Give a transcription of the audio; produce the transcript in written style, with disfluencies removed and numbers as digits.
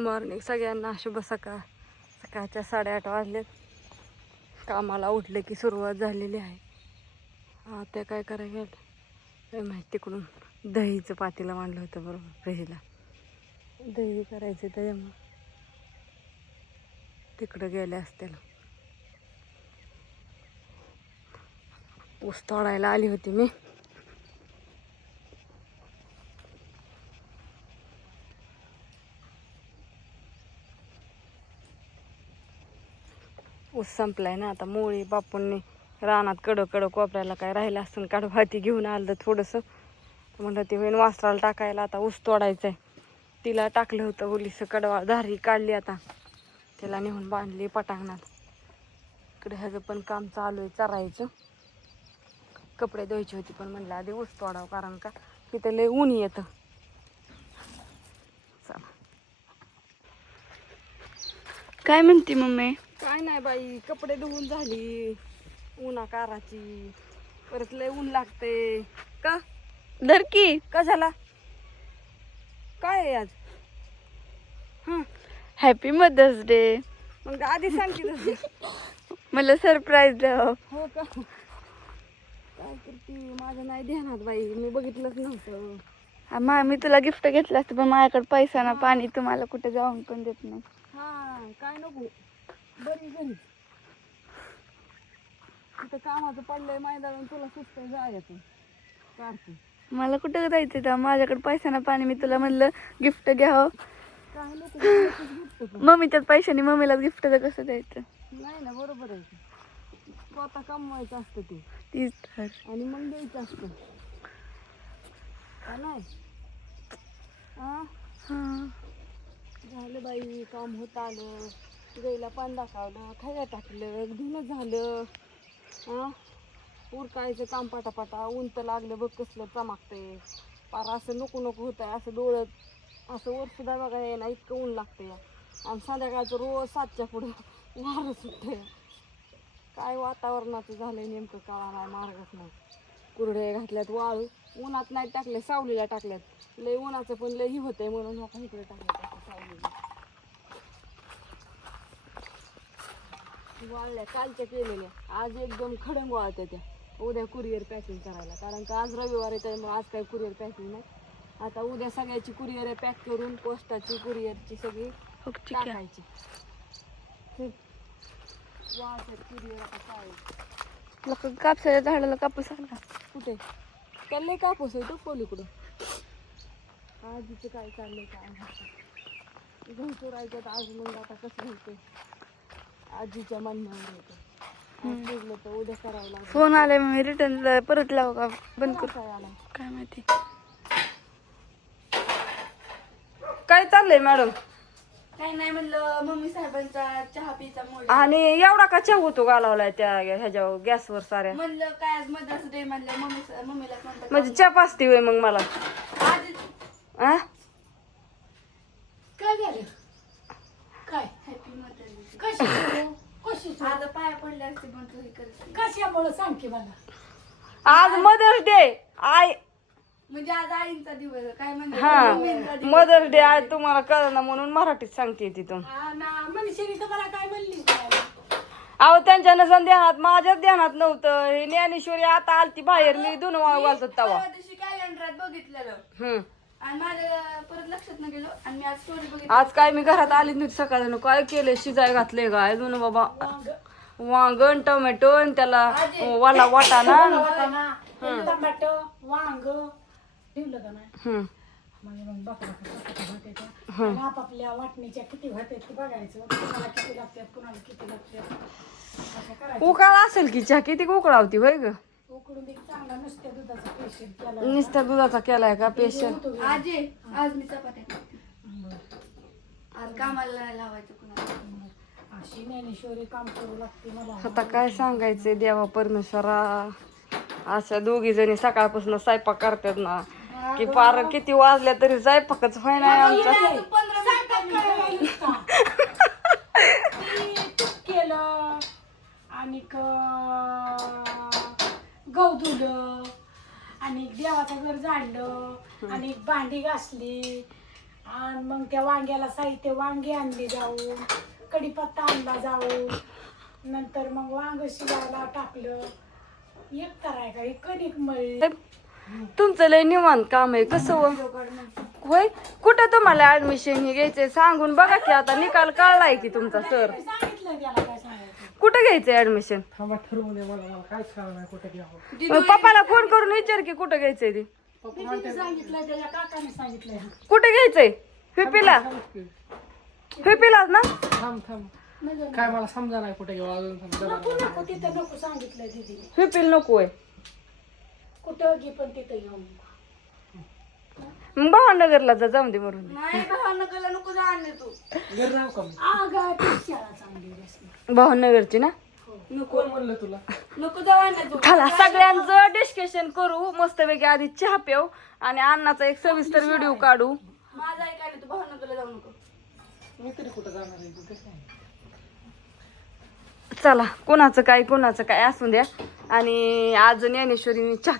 Morning सगळ्यांना शुभ सकाळ. सकाळच्या 8:30 वाजलेत. कामाला उठले की सुरुवात झालेली आहे. आता काय करायला काय माहिती, तिकडून दहीचं पातेलं मांडलं होतं बरोबर फ्रीजला. दही करायचे त्याच्यामुळं तिकडं गेले असतील. ऊस तोडायला आली होती मी. ऊस संपलाय ना आता. मोळी बापूंनी रानात कडं कोपऱ्याला काय राहिलं असतं काढभाती घेऊन आलं थोडंसं. म्हणलं ते होईन वासराला टाकायला. आता ऊस तोडायचं आहे. तिला टाकलं होतं ओलीचं कडवा, धारी काढली आता. त्याला नेऊन बांधली पटांगणात. इकडे ह्याचं पण काम चालू आहे चरायचं. कपडे धुवायची होती पण म्हणलं आधी ऊस तोडावं, कारण का तिथं लय ऊन येतं. चला. काय म्हणते मम्मी? काय नाही बाई, कपडे धुवून झाली उन्हाकाराची. परत लय ऊन लागते का धर की. कशाला काय आहे आज? Happy mother's day. मग आधी सांगितलं. मला सरप्राईज द्यावं. हो का? काय करते, माझं नाही ध्यानात बाई, मी बघितलंच नव्हतं. मी तुला गिफ्ट घेतलं असतं पण माझ्याकडे पैसा ना पाणी, तुम्हाला कुठे जाऊन पण देत नाही. हा काय नको, बरी घरी तिथं कामाचं पडलंय मैदान, तुला सुस्त जायचं काढते. मला कुठं जायचं तर माझ्याकडे पैसा ना पाणी. मी तुला म्हणलं गिफ्ट घ्यावं. काय नको मम्मीच्याच पैशाने मम्मीला गिफ्ट तर कसं द्यायचं? नाही ना, बरोबर आहे. स्वतः कमवायचं असतं ते, तीच तर. आणि मग द्यायचं असतं का नाही? झालं बाई, काम होत आलं. गाईला पान दाखवलं, खायला टाकलं, धुणं झालं. उरकायचं काम पाटापाटा. ऊन तर लागलं बघ कसलं चमकतंय. पार असं नको होत आहे. असं डोळत असं वर सुद्धा बघा येईना, इतकं ऊन लागतंय. आणि संध्याकाळचं रोज 7च्या पुढं वारं सुटतंय. काय वातावरणाचं झालंय नेमकं कळा नाही, मार्गच नाही. कुरडे घातल्यात वाळू, उन्हात नाही टाकले, सावलीला टाकल्यात. लय उन्हाचं पण लय ही होतंय म्हणून हो का इकडे टाकल्यात सावलीला. वाळल्या कालच्या केलेल्या, आज एकदम खडंग वाळत्या त्या. उद्या कुरिअर पॅकिंग करायला, कारण का आज रविवार आहे त्यामुळे आज काही कुरिअर पॅकिंग नाही. आता उद्या सगळ्याची कुरिअर पॅक करून पोस्टाची कुरिअरची सगळी टाकायची. वाळत्यात कुरिअर. आता काय कापसाच्या झाडाला कापूस आला कुठे? त्याला कापूस आहे तो पलीकडं. आजीचं काय चाललंय काय माहिती. घेऊन चोरायच्यात आज. मग आता कसं घ्यायचं आजीच्या म्हणण्यावर होतं. तर उद्या करावं लागेल. फोन आलाय, मी रिटर्न परत लावू का बंद करू? काय आला काय माहिती. काय चाललंय मॅडम? काय नाही, म्हणलं मम्मी साहेबांचा चहा पिचा मोड. आणि एवढा का चहा होतो घालावलाय त्या ह्याच्यावर गॅसवर साऱ्या? म्हणलं काय आज मदर्स डे, म्हणलं मम्मीला म्हणजे चहा पाचती होय मग मला? काय झालं? काय हॅपी मदर्स डे? कशी आता पाया पडले असते पण तू हे करते कशामुळे सांग की मला. आज मदर्स डे. आय म्हणजे आज आईंचा दिवस काय म्हणते? हा, मदर्स डे आज तुम्हाला कळना म्हणून मराठीत सांगते तिथून. मनुष्याने तर मला काय म्हणली? अहो त्यांच्या नसन ध्यानात, माझ्याच ध्यानात नव्हतं. हे ज्ञानेश्वरी आता आलती बाहेर, मी दोन वाळ घालतो तवा. कॅलेंडरात बघितलेलं आणि माझ्या परत लक्षात न गेलो आणि मी आज स्टोरी बघितली. आज काय मी घरात आली नाही सकाळनं. काय केलंय, शिजाय घातलंय काय दोन बाबा, वांगण टोमॅटो आणि त्याला वाला वाटाणा, टमाटो वांग ठेवलं का नाही. मग बघा आपापल्या वाटणीच्या किती होत्या ते बघायचं. कुणाला किती लागतात, कुणाला किती लागतात, असं करायचं. उकाळ असेल की चहा? किती उकळावती होय ग? उकडून बी चांगला नुसत्या दुधाचा पेशंट केला. नुसत्या दुधाचा केलाय का पेशंट? आज मी चपात्या करते. आज कामाला नाही लावायचं कुणाला. अशी ज्ञानेश्वरी काम करू लागते मला. आता काय सांगायचंय देवा परमेश्वरा. अशा दोघी जणी सकाळपासून स्वयंपाक करतात ना की पार किती वाजल्या तरी स्वयंपाकच व्हाय नाही आमचा. केलं आणि गहू धुलं आणि देवाचं घर झाडलं आणि भांडी घासली आणि मग त्या वांग्याला साहित्य, वांगी आणली जाऊन, कढीपत्ता आणला जाऊन, नंतर मग वांग शिजायला टाकलं. एक कराय का, कणिक मळली. तुमचं लय निवांत काम आहे. कसं होय? कुठं तुम्हाला ऍडमिशन हे घ्यायचंय सांगून बघा की. आता निकाल कळलाय की तुमचा सर. सांगितलं त्याला काय सांगायचं. कुठं घ्यायचंय ऍडमिशन? थांबा ठरवून दे मला काय कळलं नाही कुठे घ्यावं. पप्पाला फोन करून विचार की कुठं घ्यायचंय ते. तिने सांगितलं, त्याच्या काकाने सांगितलंय. कुठे घ्यायचंय? फिपीला फिपीलाच ना? थांब काय मला समजा नाही कुठे घ्यावं अजून नको नको तिथं नको सांगितलंय दीदीने. फिपील नकोय. कुठं घे पण तिथं घेऊन. मग भावनगरला जाऊन दे मरून. नाही भावनगरला नको जा आणले तू. घर राव का आगा ती शाळा चांगली रस्ते. भावनगरची ना? कोण म्हणलं तुला? नको जाऊ आणले तू. चला सगळ्यांचं डिस्कशन करू मस्तपैकी. आधी चहा पेव आणि अन्नाचा एक सविस्तर व्हिडिओ काढू. माझा ऐकायला तू भावनगरला जाऊ नको. मी तरी कुठं जाणार आहे कुठे काय. चला कोणाचं काय असू द्या. आणि आज ज्ञानेश्वरीने चहा